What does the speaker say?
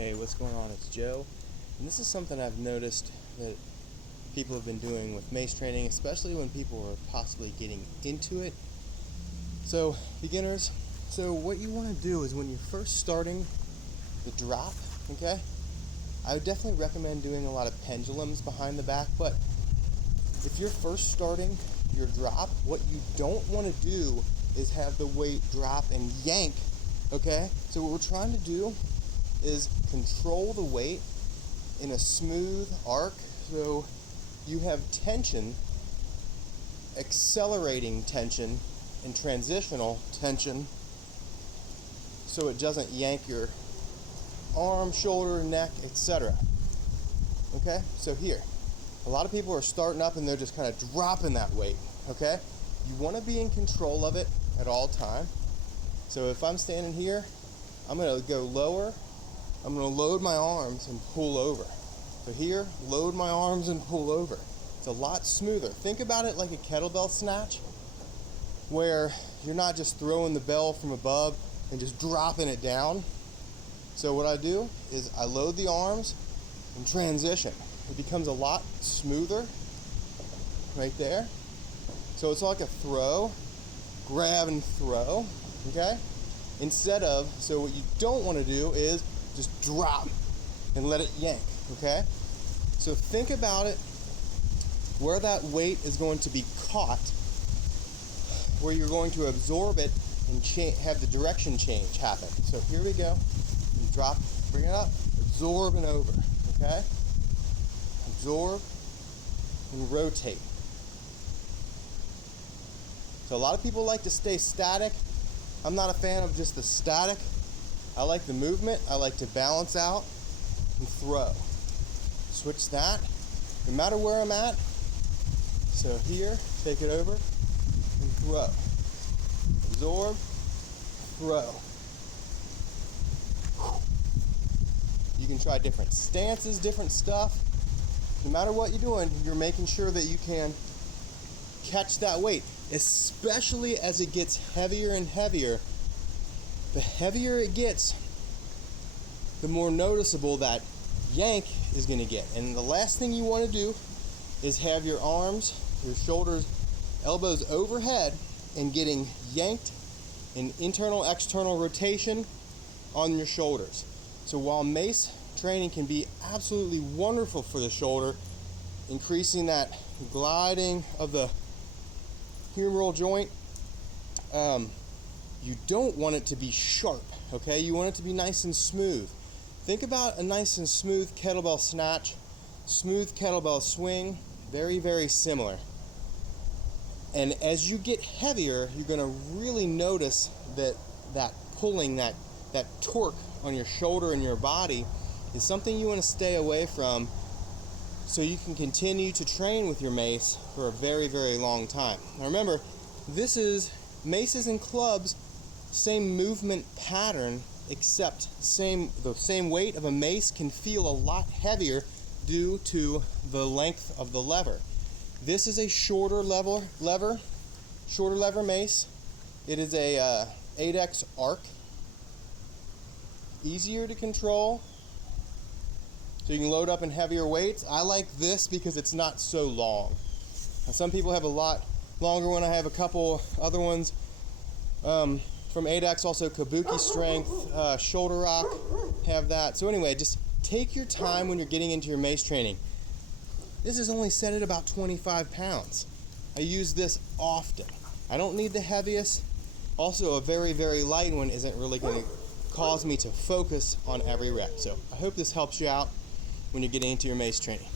Hey, what's going on? It's Joe, and this is something I've noticed that people have been doing with mace training, especially when people are possibly getting into it. So, beginners, so what you want to do is when you're first starting the drop, okay, I would definitely recommend doing a lot of pendulums behind the back, but if you're first starting your drop, what you don't want to do is have the weight drop and yank, okay? So what we're trying to do is control the weight in a smooth arc, so you have tension, accelerating tension, and transitional tension, so it doesn't yank your arm, shoulder, neck, etc. Okay, so here, a lot of people are starting up and they're just kind of dropping that weight, okay? You want to be in control of it at all time. So if I'm standing here, I'm going to go lower, I'm going to load my arms and pull over. So here, load my arms and pull over. It's a lot smoother. Think about it like a kettlebell snatch, where you're not just throwing the bell from above and just dropping it down. So what I do is I load the arms and transition. It becomes a lot smoother right there. So it's like a throw, grab and throw, okay? Instead of, so what you don't want to do is just drop and let it yank, okay? So think about it, where that weight is going to be caught, where you're going to absorb it and have the direction change happen. So here we go, and drop, bring it up, absorb and over, okay? Absorb and rotate. So a lot of people like to stay static. I'm not a fan of just the static. I like the movement. I like to balance out and throw. Switch that, no matter where I'm at. So here, take it over and throw. Absorb, throw. You can try different stances, different stuff. No matter what you're doing, you're making sure that you can catch that weight, especially as it gets heavier and heavier. The heavier it gets, the more noticeable that yank is going to get. And the last thing you want to do is have your arms, your shoulders, elbows overhead and getting yanked in internal, external rotation on your shoulders. So while mace training can be absolutely wonderful for the shoulder, increasing that gliding of the humeral joint, you don't want it to be sharp, okay? You want it to be nice and smooth. Think about a nice and smooth kettlebell snatch, smooth kettlebell swing, very, very similar. And as you get heavier, you're gonna really notice that pulling, that torque on your shoulder and your body is something you want to stay away from, so you can continue to train with your mace for a very, very long time. Now remember, this is maces and clubs, same movement pattern, except the same weight of a mace can feel a lot heavier due to the length of the lever. This is a shorter lever mace. It is a Adex ARC. Easier to control, so you can load up in heavier weights. I like this because it's not so long. Now, some people have a lot longer one. I have a couple other ones from Adex, also Kabuki Strength, Shoulder Rock, have that. So anyway, just take your time when you're getting into your mace training. This is only set at about 25 pounds. I use this often. I don't need the heaviest. Also, a very, very light one isn't really going to cause me to focus on every rep. So I hope this helps you out when you're getting into your mace training.